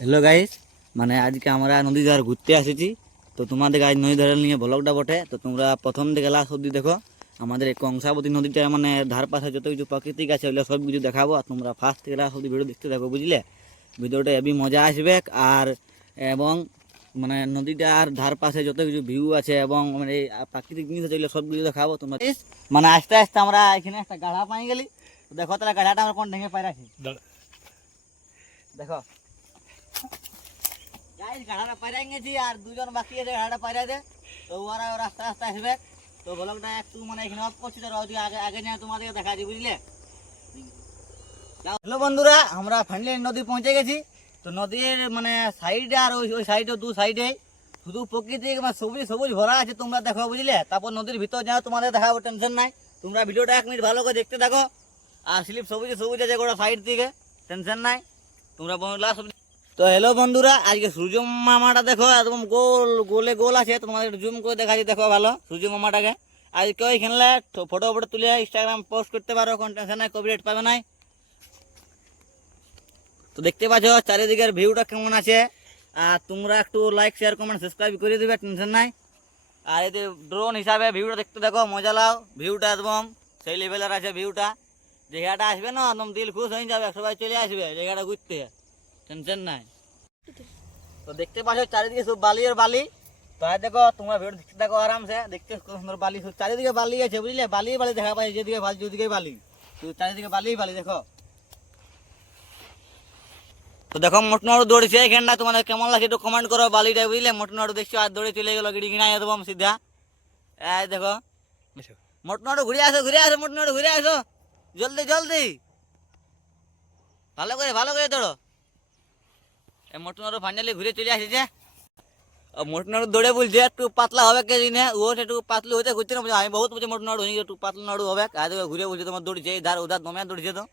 Hello guys, মানে আজকে আমরা নদী ধার ঘুরতে এসেছি। তো তোমাদের আজ নদী ধারে নিয়ে ব্লগটা বটে। তো তোমরা প্রথম থেকে লাস্ট অব্দি দেখো। আমাদের এই কংসাবতী নদীটা মানে ধার পাশে যত কিছু প্রাকৃতিক আছে ওগুলো সব কিছু দেখাবো। আর তোমরা ফার্স্ট থেকে লাস্ট অব্দি ভিডিও দেখতে থাকো, বুঝলে? ভিডিওটা এবি মজা আসবে। আর এবং মানে নদীটার ধার পাশে যত কিছু ভিউ আছে এবং মানে এই প্রাকৃতিক জিনিস আছে ওগুলো সব কিছু দেখাবো তোমরা। মানে আস্তে আস্তে আমরা এখানে একটা গাড়া পাই গেলি। তো দেখো তাহলে গাড়াটা আমরা কোন ঢেঙে পাই রাখি, দেখো গাইস। গাড়াটা পাইরাই গেছি আর দুজন বাকি আছে গাড়াটা পাইরাইতে। তো ওরা রাস্তা রাস্তা আসবে। তো ব্লগটা একটু মানে এখানে অফ করছি, তো ওদিকে আগে আগে নিয়ে তোমাদেরকে দেখাচ্ছি, বুঝলে? হ্যালো বন্ধুরা, আমরা ফাইনালি নদী পৌঁছে গেছি। তো নদীর মানে সাইডে আর ওই ওই সাইডে দু সাইডে শুধু প্রকৃতিক মানে সবুজ সবুজ ভরা আছে, তোমরা দেখো, বুঝলে? তারপর নদীর ভিতর যাও, তোমাদের দেখাবো, টেনশন নাই। তোমরা ভিডিওটা 1 মিনিট ভালো করে দেখতে থাকো। আর স্লিপ সবুজ সবুজ আছে গোটা সাইড থেকে, টেনশন নাই। তোমরা বন্ধুরা তো হ্যালো বন্ধুরা, আজকে সূর্য মামাটা দেখো একদম গোল গোলে গোল আছে। তোমাদের জুম করে দেখাচ্ছি, দেখো ভালো সূর্য মামাটাকে। আজকে ওই খেললে ফটো ফটো তুলে ইনস্টাগ্রাম পোস্ট করতে পারো, কোনো টেনশন নাই, কপিরাইট পাবে নাই। তো দেখতে পাচ্ছ চারিদিকের ভিউটা কেমন আছে। আর তোমরা একটু লাইক শেয়ার কমেন্ট সাবস্ক্রাইব করে দিবে, টেনশন নাই। আর এতে ড্রোন হিসাবে ভিউটা দেখতে দেখো, মজা লাও। ভিউটা একদম সেই লেভেলের আছে ভিউটা। জায়গাটা আসবে না একদম দিল খুশ হয়ে যাবে, সবাই চলে আসবে জায়গাটা ঘুরতে, টেনশন নাই। তো দেখতে পাচ্ছ চারিদিকে সব বালি আর বালি। তো আর দেখো তোমরা ভিডিও দেখতে থাকো আরামসে, দেখতে খুব সুন্দর বালি, চারিদিকে বালি আছে, বুঝলে? বালি বালি দেখা পাই, যেদিকে বালি যেদিকে বালি, তো চারিদিকে বালি বালি দেখো। তো দেখো মোটনাড়ু দৌড়েছে এখানটা, তোমাদের কেমন লাগছে একটু কমেন্ট করো বালিটা, বুঝলে? মোটনাড়ু দেখছো আর দৌড়ে চলে গেলো গিড়ি গিনাই একদম সিধা। এই দেখো মোটনাড়ু ঘুরে আসো, ঘুরে আসো, মোটনাড়ু ঘুরে আসো, জলদি জলদি, ভালো করে দৌড়ো। এই মোটনাড়ু ফাইনালি ঘুরে চলে আসছে। মোটনাড়ু দৌড়ে বলছে একটু পাতলা হবে কে দিনে, ও একটু পাতলু হতে ঘুরতে না, আমি বহুত বলছি মোটনাড়ু একটু পাতলা নাড়ু হবে। আর ঘুরে বলছে তোমার দৌড়ছে ধার উধার দমে দৌড়ছে। তো